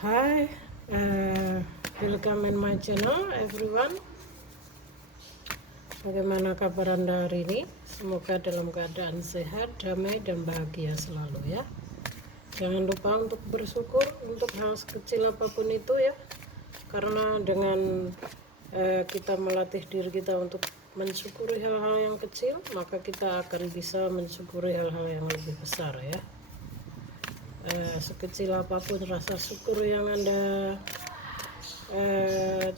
Hi, welcome in my channel everyone. Bagaimana kabar Anda hari ini? Semoga dalam keadaan sehat, damai, dan bahagia selalu ya. Jangan lupa untuk bersyukur untuk hal sekecil apapun itu ya. Karena dengan kita melatih diri kita untuk mensyukuri hal-hal yang kecil, maka kita akan bisa mensyukuri hal-hal yang lebih besar ya. Sekecil apapun rasa syukur yang Anda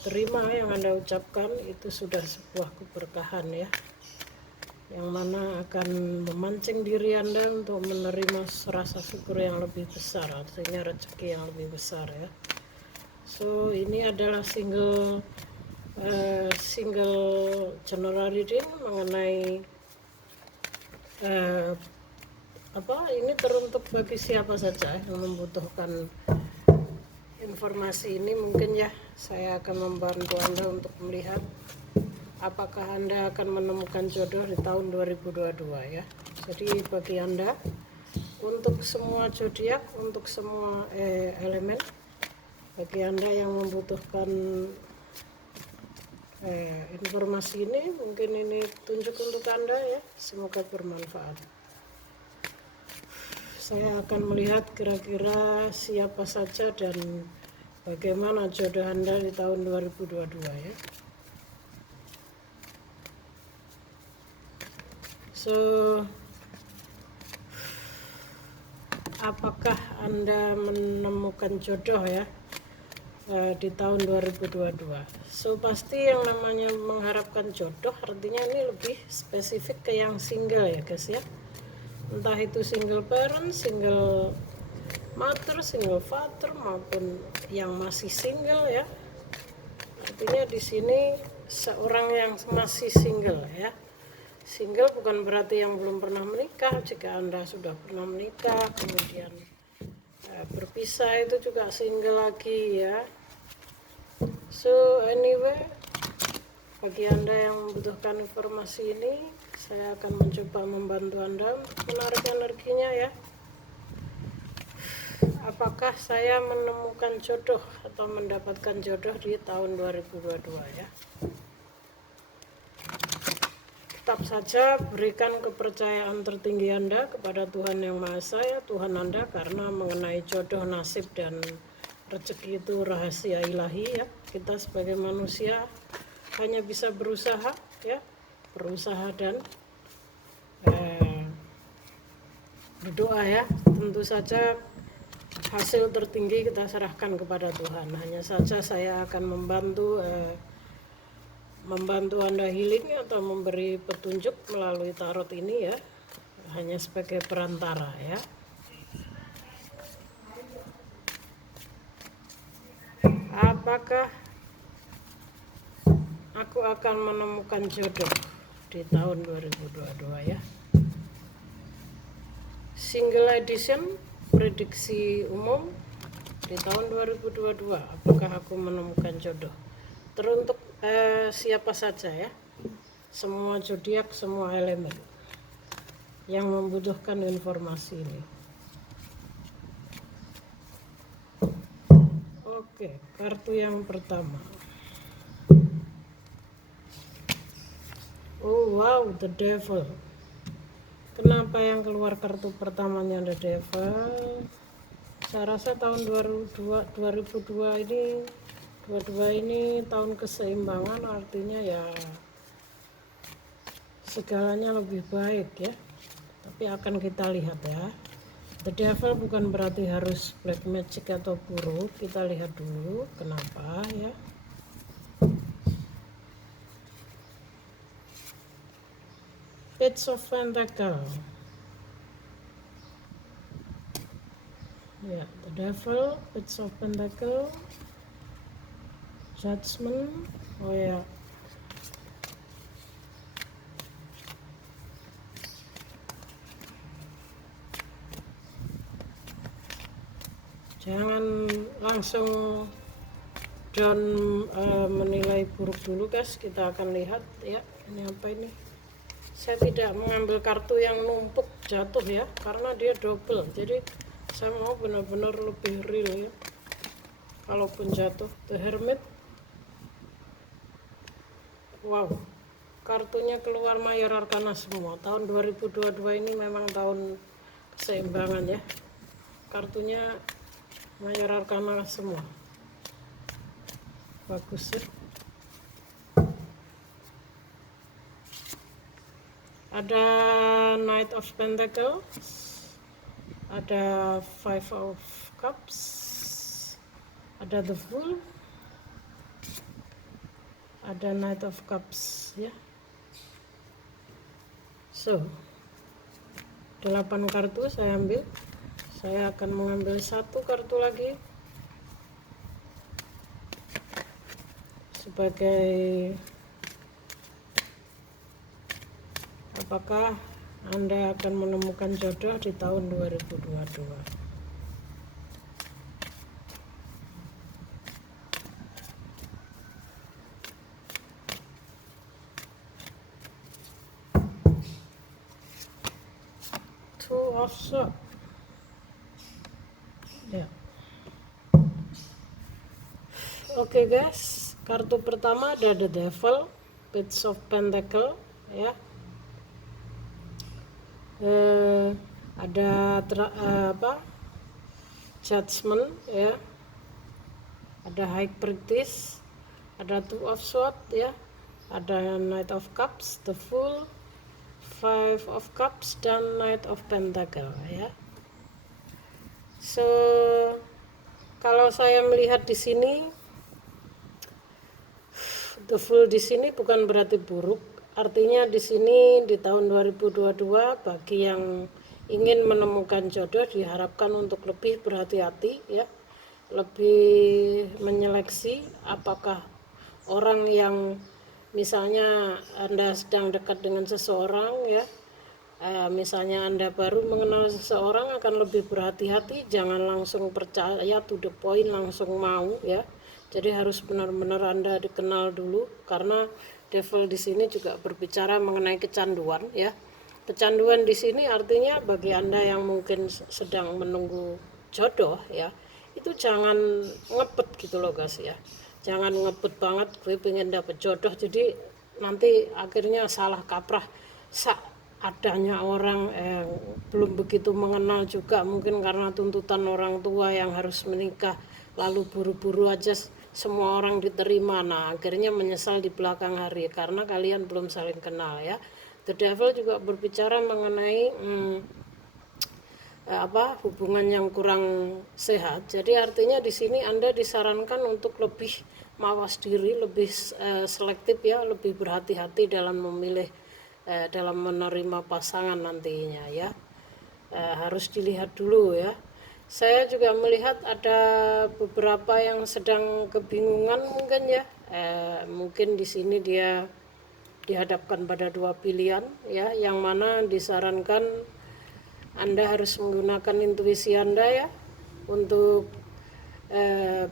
terima, yang Anda ucapkan, itu sudah sebuah keberkahan ya, yang mana akan memancing diri Anda untuk menerima rasa syukur yang lebih besar, artinya rezeki yang lebih besar ya. So ini adalah single general reading mengenai ini teruntuk bagi siapa saja yang membutuhkan informasi ini. Mungkin ya saya akan membantu Anda untuk melihat apakah Anda akan menemukan jodoh di tahun 2022 ya. Jadi bagi Anda, untuk semua zodiak, untuk semua elemen, bagi Anda yang membutuhkan informasi ini, mungkin ini tunjuk untuk Anda ya. Semoga bermanfaat. Saya akan melihat kira-kira siapa saja dan bagaimana jodoh Anda di tahun 2022 ya. So, apakah Anda menemukan jodoh ya di tahun 2022? So, pasti yang namanya mengharapkan jodoh artinya ini lebih spesifik ke yang single ya guys ya. Entah itu single parent, single mother, single father, maupun yang masih single ya. Artinya di sini seorang yang masih single ya. Single bukan berarti yang belum pernah menikah. Jika Anda sudah pernah menikah kemudian berpisah, itu juga single lagi ya. So anyway, bagi Anda yang membutuhkan informasi ini, saya akan mencoba membantu Anda untuk menarik energinya ya. Apakah saya menemukan jodoh atau mendapatkan jodoh di tahun 2022 ya. Tetap saja berikan kepercayaan tertinggi Anda kepada Tuhan Yang Maha Esa ya, Tuhan Anda, karena mengenai jodoh, nasib, dan rezeki itu rahasia ilahi ya. Kita sebagai manusia hanya bisa berusaha ya, berusaha dan berdoa ya. Tentu saja hasil tertinggi kita serahkan kepada Tuhan. Hanya saja saya akan membantu Anda healing atau memberi petunjuk melalui tarot ini ya, hanya sebagai perantara ya. Apakah aku akan menemukan jodoh di tahun 2022 ya. Single edition prediksi umum di tahun 2022, apakah aku menemukan jodoh? Teruntuk siapa saja ya, semua zodiak, semua elemen yang membutuhkan informasi ini. Oke, kartu yang pertama. Oh wow, the devil. Kenapa yang keluar kartu pertamanya the devil? Saya rasa tahun 2022 ini tahun keseimbangan, artinya ya segalanya lebih baik ya. Tapi akan kita lihat ya. The devil bukan berarti harus black magic atau buruk. Kita lihat dulu kenapa ya. Page of Pentacle. Ya, the devil, Page of Pentacle, Judgment. Oh ya. Jangan langsung menilai buruk dulu guys. Kita akan lihat ya, ini apa ini. Saya tidak mengambil kartu yang numpuk jatuh ya, karena dia double. Jadi saya mau benar-benar lebih real ya. kalaupun jatuh. The Hermit. Wow, kartunya keluar Mayor Arcana semua. Tahun 2022 ini memang tahun keseimbangan ya. Kartunya Mayor Arcana semua. Bagus ya. Ada Knight of Pentacles, ada Five of Cups, ada The Fool, ada Knight of Cups ya. So 8 kartu saya ambil. Saya akan mengambil 1 kartu lagi sebagai apakah Anda akan menemukan jodoh di tahun 2022. Two of Swords. Ya. Oke guys, kartu pertama ada The Devil, Page of Pentacle ya. Ada Judgment ya, ada High Priestess, ada Two of Swords ya, ada Knight of Cups, The Fool, Five of Cups, dan Knight of Pentacle ya. So kalau saya melihat di sini The Fool di sini bukan berarti buruk. Artinya di sini di tahun 2022 bagi yang ingin menemukan jodoh diharapkan untuk lebih berhati-hati ya, lebih menyeleksi apakah orang yang misalnya Anda sedang dekat dengan seseorang ya, misalnya Anda baru mengenal seseorang akan lebih berhati-hati, jangan langsung percaya to the point langsung mau ya. Jadi harus benar-benar Anda dikenal dulu, karena Devil di sini juga berbicara mengenai kecanduan ya. Kecanduan di sini artinya bagi Anda yang mungkin sedang menunggu jodoh ya, itu jangan ngebet gitu loh guys ya. Jangan ngebet banget gue pengen dapet jodoh, jadi nanti akhirnya salah kaprah adanya orang belum begitu mengenal juga, mungkin karena tuntutan orang tua yang harus menikah, lalu buru-buru aja semua orang diterima. Nah akhirnya menyesal di belakang hari karena kalian belum saling kenal ya. The Devil juga berbicara mengenai hubungan yang kurang sehat. Jadi artinya di sini Anda disarankan untuk lebih mawas diri, lebih selektif ya, lebih berhati-hati dalam memilih, dalam menerima pasangan nantinya ya. Harus dilihat dulu ya. Saya juga melihat ada beberapa yang sedang kebingungan mungkin ya. Mungkin di sini dia dihadapkan pada 2 pilihan ya, yang mana disarankan Anda harus menggunakan intuisi Anda ya untuk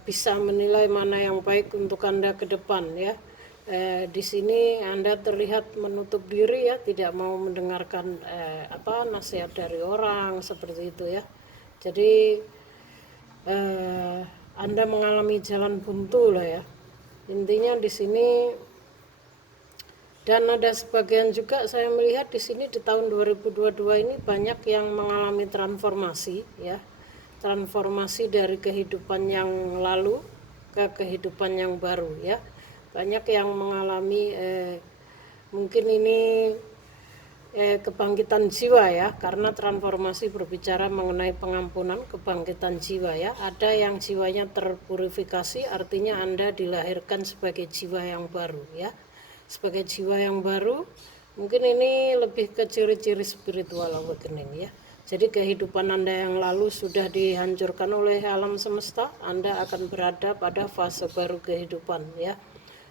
bisa menilai mana yang baik untuk Anda ke depan ya. Di sini Anda terlihat menutup diri ya, tidak mau mendengarkan nasihat dari orang seperti itu ya. Jadi Anda mengalami jalan buntu lah ya. Intinya di sini, dan ada sebagian juga saya melihat di sini di tahun 2022 ini banyak yang mengalami transformasi ya. Transformasi dari kehidupan yang lalu ke kehidupan yang baru ya. Banyak yang mengalami mungkin ini kebangkitan jiwa ya, karena transformasi berbicara mengenai pengampunan, kebangkitan jiwa ya. Ada yang jiwanya terpurifikasi, artinya Anda dilahirkan sebagai jiwa yang baru ya, sebagai jiwa yang baru. Mungkin ini lebih ke ciri-ciri spiritual awakening ya. Jadi kehidupan Anda yang lalu sudah dihancurkan oleh alam semesta, Anda akan berada pada fase baru kehidupan ya.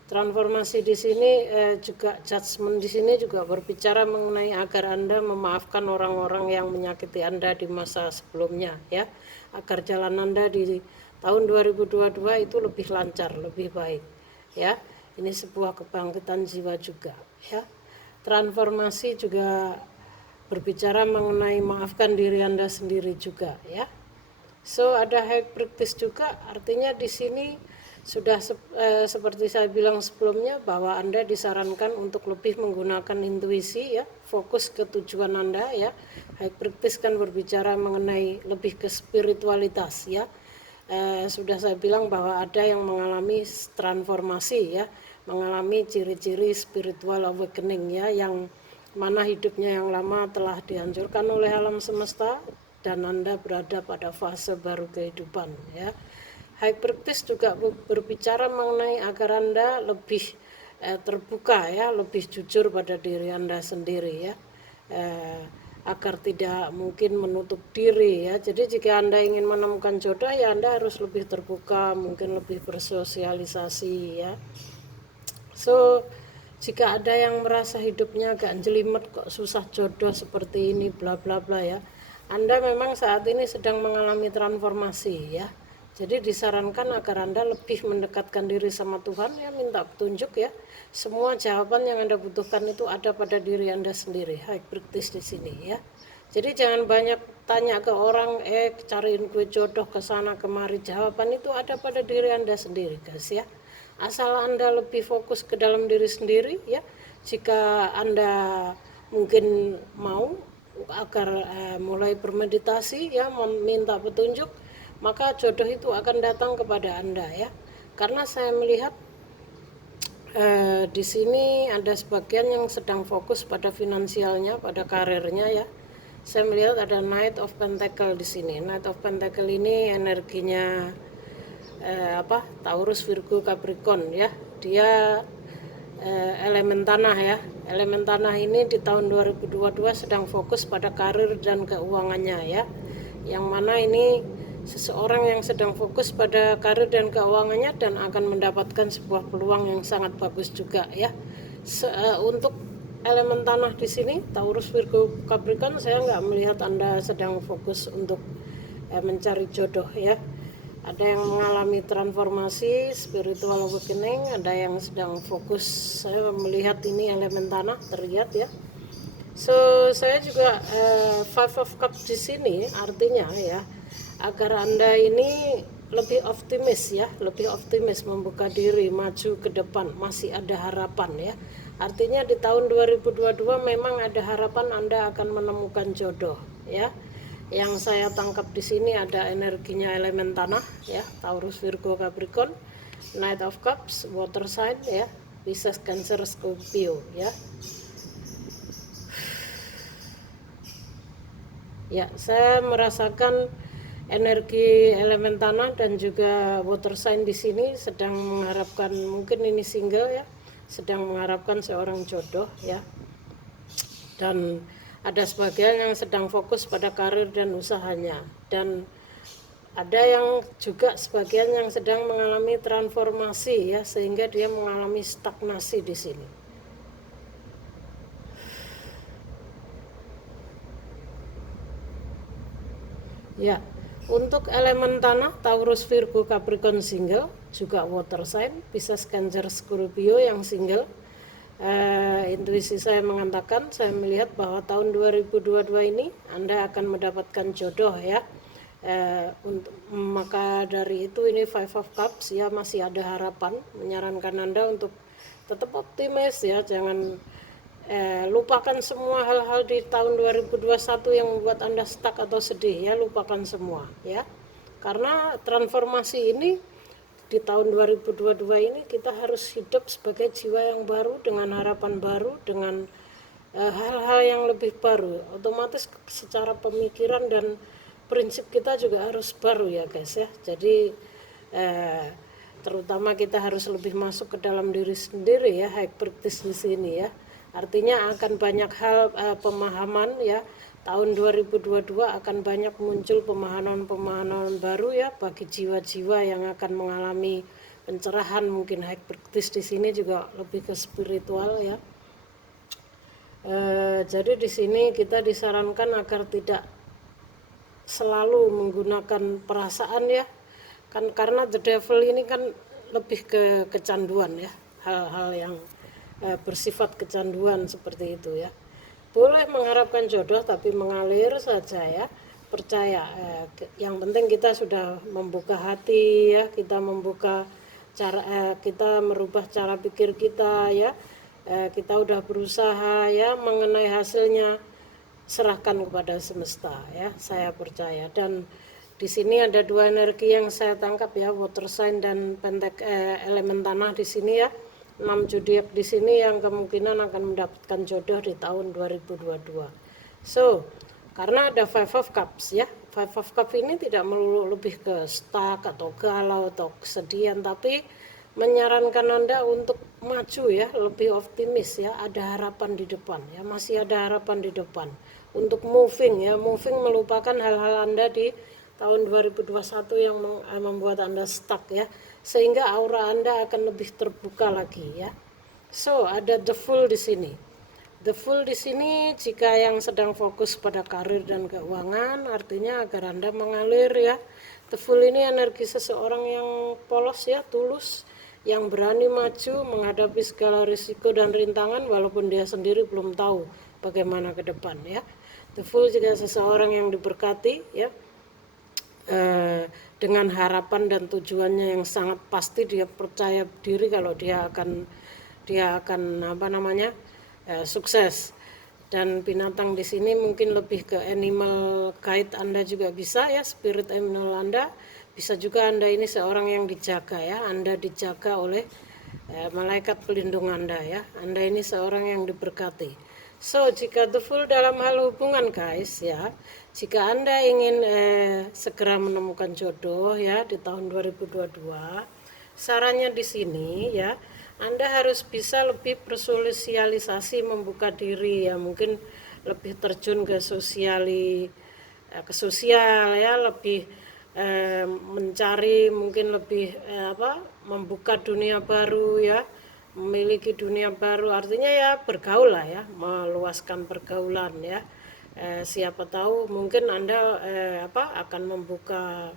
Transformasi di sini juga judgment di sini juga berbicara mengenai agar Anda memaafkan orang-orang yang menyakiti Anda di masa sebelumnya ya, agar jalan Anda di tahun 2022 itu lebih lancar, lebih baik ya. Ini sebuah kebangkitan jiwa juga ya. Transformasi juga berbicara mengenai maafkan diri Anda sendiri juga ya. So ada high practice juga, artinya di sini sudah seperti saya bilang sebelumnya bahwa Anda disarankan untuk lebih menggunakan intuisi ya, fokus ke tujuan Anda ya. High practice kan berbicara mengenai lebih ke spiritualitas ya. Sudah saya bilang bahwa ada yang mengalami transformasi ya, mengalami ciri-ciri spiritual awakening ya, yang mana hidupnya yang lama telah dihancurkan oleh alam semesta dan Anda berada pada fase baru kehidupan ya. High practice juga berbicara mengenai agar Anda lebih terbuka ya, lebih jujur pada diri Anda sendiri ya, agar tidak mungkin menutup diri ya. Jadi jika Anda ingin menemukan jodoh ya Anda harus lebih terbuka, mungkin lebih bersosialisasi ya. So jika ada yang merasa hidupnya agak jelimet kok susah jodoh seperti ini bla bla bla ya, Anda memang saat ini sedang mengalami transformasi ya. Jadi disarankan agar Anda lebih mendekatkan diri sama Tuhan ya, minta petunjuk ya. Semua jawaban yang Anda butuhkan itu ada pada diri Anda sendiri. High practice di sini ya. Jadi jangan banyak tanya ke orang, cariin gue jodoh ke sana kemari. Jawaban itu ada pada diri Anda sendiri guys ya. Asal Anda lebih fokus ke dalam diri sendiri ya. Jika Anda mungkin mau agar mulai bermeditasi ya, meminta petunjuk, maka jodoh itu akan datang kepada Anda ya. Karena saya melihat di sini ada sebagian yang sedang fokus pada finansialnya, pada karirnya ya. Saya melihat ada Knight of Pentacle di sini. Knight of Pentacle ini energinya Taurus, Virgo, Capricorn ya. Dia elemen tanah ya. Elemen tanah ini di tahun 2022 sedang fokus pada karir dan keuangannya ya. Yang mana ini seseorang yang sedang fokus pada karir dan keuangannya dan akan mendapatkan sebuah peluang yang sangat bagus juga ya. Untuk elemen tanah di sini Taurus, Virgo, Capricorn, saya nggak melihat Anda sedang fokus untuk mencari jodoh ya. Ada yang mengalami transformasi spiritual awakening, ada yang sedang fokus. Saya melihat ini elemen tanah terlihat ya. So saya juga Five of Cups di sini artinya ya, agar Anda ini lebih optimis ya, lebih optimis, membuka diri, maju ke depan, masih ada harapan ya. Artinya di tahun 2022 memang ada harapan Anda akan menemukan jodoh ya. Yang saya tangkap di sini ada energinya elemen tanah ya, Taurus, Virgo, Capricorn, Knight of Cups, water sign ya, Pisces, Cancer, Scorpio ya. Ya, saya merasakan energi elemen tanah dan juga water sign di sini sedang mengharapkan, mungkin ini single ya, sedang mengharapkan seorang jodoh ya. Dan ada sebagian yang sedang fokus pada karir dan usahanya, dan ada yang juga sebagian yang sedang mengalami transformasi ya, sehingga dia mengalami stagnasi di sini. Ya, untuk elemen tanah Taurus, Virgo, Capricorn single, juga water sign Pisces, Cancer, Scorpio yang single. Intuisi saya mengatakan, saya melihat bahwa tahun 2022 ini Anda akan mendapatkan jodoh ya. Maka dari itu ini Five of Cups ya, masih ada harapan, menyarankan Anda untuk tetap optimis ya, jangan lupakan semua hal-hal di tahun 2021 yang membuat Anda stuck atau sedih ya, lupakan semua ya. Karena transformasi ini di tahun 2022 ini kita harus hidup sebagai jiwa yang baru, dengan harapan baru, dengan hal-hal yang lebih baru. Otomatis secara pemikiran dan prinsip kita juga harus baru ya guys ya. Jadi terutama kita harus lebih masuk ke dalam diri sendiri ya, high practice di sini ya. Artinya akan banyak hal pemahaman ya. Tahun 2022 akan banyak muncul pemahaman-pemahaman baru ya bagi jiwa-jiwa yang akan mengalami pencerahan. Mungkin high practice di sini juga lebih ke spiritual ya. Jadi di sini kita disarankan agar tidak selalu menggunakan perasaan ya. Kan karena the devil ini kan lebih ke kecanduan ya, hal-hal yang bersifat kecanduan seperti itu ya. Boleh mengharapkan jodoh tapi mengalir saja ya. percaya. Yang penting kita sudah membuka hati ya, kita membuka kita merubah cara pikir kita ya. Kita udah berusaha ya, mengenai hasilnya serahkan kepada semesta ya, saya percaya. Dan di sini ada dua energi yang saya tangkap ya, water sign dan elemen tanah di sini ya. 6 zodiak di sini yang kemungkinan akan mendapatkan jodoh di tahun 2022. So, karena ada Five of Cups ya. Five of Cups ini tidak melulu lebih ke stuck atau galau atau kesedihan, tapi menyarankan Anda untuk maju ya, lebih optimis ya, ada harapan di depan ya, masih ada harapan di depan untuk moving ya, moving melupakan hal-hal Anda di tahun 2021 yang membuat Anda stuck ya, sehingga aura Anda akan lebih terbuka lagi ya. So, ada the Fool di sini. The Fool di sini jika yang sedang fokus pada karir dan keuangan, artinya agar Anda mengalir ya. The Fool ini energi seseorang yang polos ya, tulus, yang berani maju menghadapi segala risiko dan rintangan walaupun dia sendiri belum tahu bagaimana ke depan ya. The Fool juga seseorang yang diberkati ya, dengan harapan dan tujuannya yang sangat pasti. Dia percaya diri kalau dia akan sukses. Dan binatang di sini mungkin lebih ke animal guide Anda juga bisa ya, spirit animal Anda. Bisa juga Anda ini seorang yang dijaga ya, Anda dijaga oleh malaikat pelindung Anda ya. Anda ini seorang yang diberkati. So, jika the Fool dalam hal hubungan guys ya, jika Anda ingin segera menemukan jodoh ya di tahun 2022, sarannya di sini ya, Anda harus bisa lebih bersosialisasi, membuka diri ya, mungkin lebih terjun ke sosial ya, lebih mencari, mungkin lebih membuka dunia baru ya, memiliki dunia baru, artinya ya bergaul lah ya, meluaskan pergaulan ya. Siapa tahu mungkin Anda akan membuka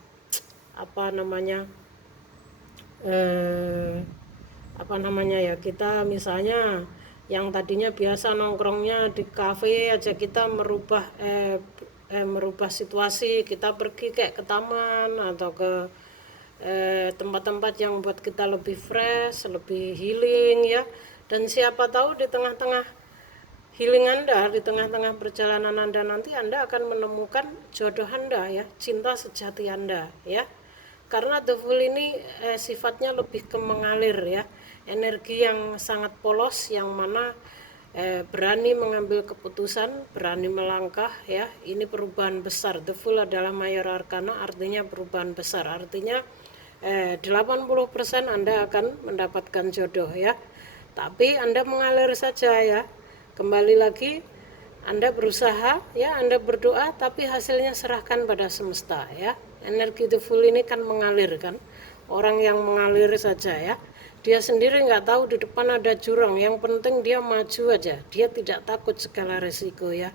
ya, kita misalnya yang tadinya biasa nongkrongnya di kafe aja, kita merubah situasi, kita pergi kayak ke taman atau ke tempat-tempat yang buat kita lebih fresh, lebih healing ya. Dan siapa tahu di tengah-tengah healing Anda, di tengah-tengah perjalanan Anda nanti Anda akan menemukan jodoh Anda ya, cinta sejati Anda ya. Karena the Fool ini sifatnya lebih ke mengalir ya, energi yang sangat polos, yang mana berani mengambil keputusan, berani melangkah ya. Ini perubahan besar. The Fool adalah mayor arkana, artinya perubahan besar, artinya 80% Anda akan mendapatkan jodoh ya. Tapi Anda mengalir saja ya. Kembali lagi, Anda berusaha ya, Anda berdoa, tapi hasilnya serahkan pada semesta ya. Energi the Fool ini kan mengalir kan, orang yang mengalir saja ya, dia sendiri nggak tahu di depan ada jurang, yang penting dia maju aja, dia tidak takut segala resiko ya.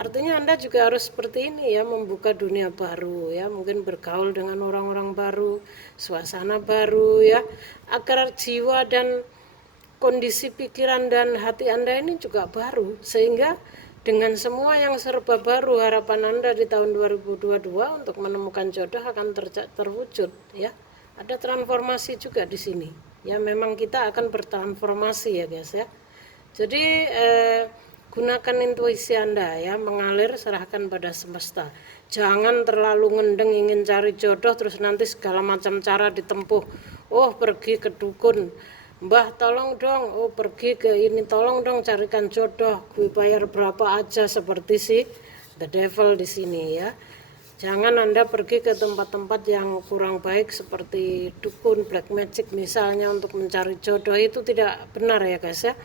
Artinya Anda juga harus seperti ini ya, membuka dunia baru ya, mungkin bergaul dengan orang-orang baru, suasana baru ya, agar jiwa dan kondisi pikiran dan hati Anda ini juga baru, sehingga dengan semua yang serba baru, harapan Anda di tahun 2022 untuk menemukan jodoh akan terwujud ya. Ada transformasi juga di sini ya, memang kita akan bertransformasi ya guys ya. Jadi gunakan intuisi Anda ya, mengalir, serahkan pada semesta. Jangan terlalu ngendeng ingin cari jodoh terus nanti segala macam cara ditempuh. Oh, pergi ke dukun, Mbah tolong dong, oh pergi ke ini, tolong dong carikan jodoh, gue bayar berapa aja, seperti si the devil di sini ya. Jangan Anda pergi ke tempat-tempat yang kurang baik seperti dukun, black magic misalnya untuk mencari jodoh, itu tidak benar ya guys ya.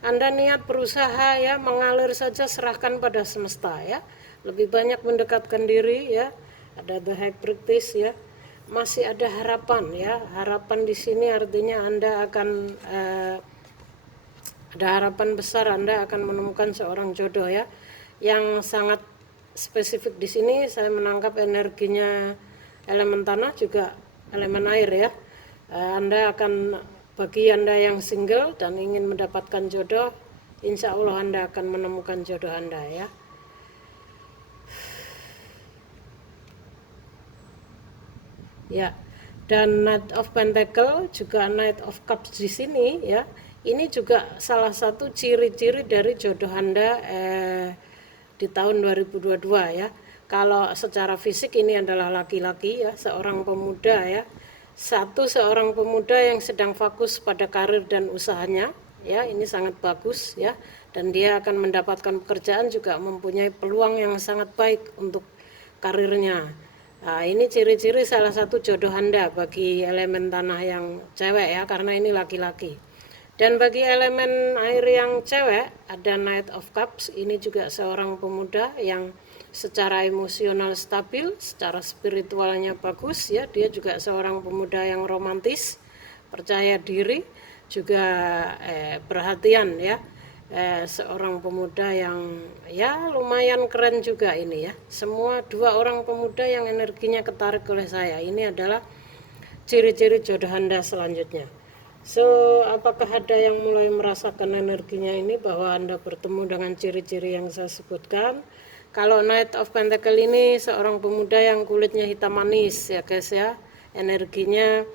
Anda niat berusaha ya, mengalir saja, serahkan pada semesta ya. Lebih banyak mendekatkan diri ya. Ada the high practice ya. Masih ada harapan ya. Harapan di sini artinya Anda akan ada harapan besar, Anda akan menemukan seorang jodoh ya. Yang sangat spesifik di sini saya menangkap energinya elemen tanah juga elemen air ya. Anda akan, bagi Anda yang single dan ingin mendapatkan jodoh, insya Allah Anda akan menemukan jodoh Anda ya. ya. Dan Knight of Pentacle juga Knight of Cups di sini ya. Ini juga salah satu ciri-ciri dari jodoh Anda di tahun 2022 ya. Kalau secara fisik ini adalah laki-laki ya, seorang pemuda ya. Seorang pemuda yang sedang fokus pada karir dan usahanya ya, ini sangat bagus ya. Dan dia akan mendapatkan pekerjaan, juga mempunyai peluang yang sangat baik untuk karirnya. Nah, ini ciri-ciri salah satu jodoh Anda bagi elemen tanah yang cewek ya, karena ini laki-laki. Dan bagi elemen air yang cewek, ada Knight of Cups. Ini juga seorang pemuda yang secara emosional stabil, secara spiritualnya bagus ya. Dia juga seorang pemuda yang romantis, percaya diri, juga perhatian ya. Seorang pemuda yang ya lumayan keren juga ini ya. Semua dua orang pemuda yang energinya ketarik oleh saya. Ini adalah ciri-ciri jodoh Anda selanjutnya. So, apakah ada yang mulai merasakan energinya ini bahwa Anda bertemu dengan ciri-ciri yang saya sebutkan? Kalau Knight of Pentacle ini seorang pemuda yang kulitnya hitam manis ya guys ya. Energinya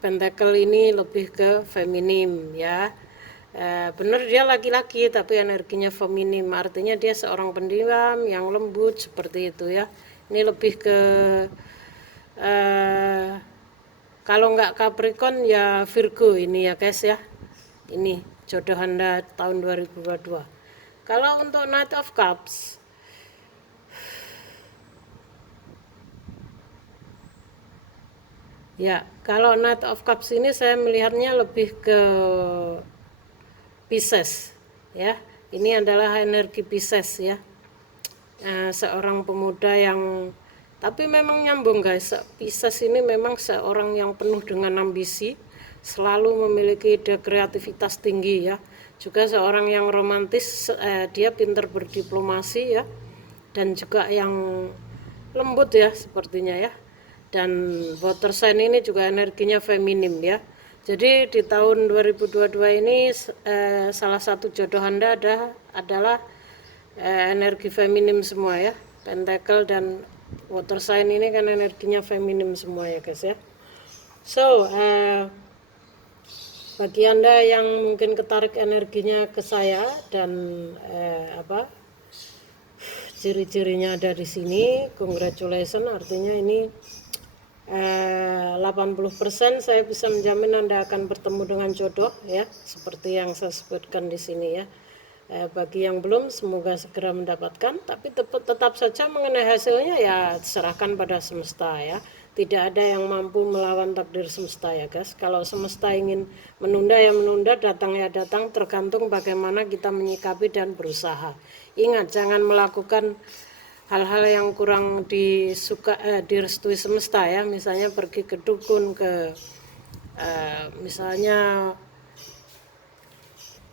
Pentacle ini lebih ke feminim ya. Benar dia laki-laki tapi energinya feminim, artinya dia seorang pendiam yang lembut seperti itu ya. Ini lebih ke kalau nggak Capricorn ya Virgo ini ya guys ya. Ini jodoh Anda tahun 2022. Kalau untuk Knight of Cups, ya kalau Knight of Cups ini saya melihatnya lebih ke Pisces ya. Ini adalah energi Pisces ya. Seorang pemuda yang tapi memang nyambung guys. Pisces ini memang seorang yang penuh dengan ambisi, selalu memiliki ide kreativitas tinggi ya. Juga seorang yang romantis, dia pintar berdiplomasi ya, dan juga yang lembut ya sepertinya ya. Dan water sign ini juga energinya feminim ya. Jadi di tahun 2022 ini salah satu jodoh Anda adalah energi feminim semua ya. Pentacle dan water sign ini kan energinya feminim semua ya guys ya. So, bagi Anda yang mungkin ketarik energinya ke saya dan ciri-cirinya ada di sini, congratulations, artinya ini 80% saya bisa menjamin Anda akan bertemu dengan jodoh ya, seperti yang saya sebutkan di sini ya. Bagi yang belum, semoga segera mendapatkan, tapi tetap saja mengenai hasilnya ya serahkan pada semesta ya. Tidak ada yang mampu melawan takdir semesta ya guys. Kalau semesta ingin menunda ya menunda, datang ya datang, tergantung bagaimana kita menyikapi dan berusaha. Ingat, jangan melakukan hal-hal yang kurang direstui semesta ya, misalnya pergi ke dukun, ke misalnya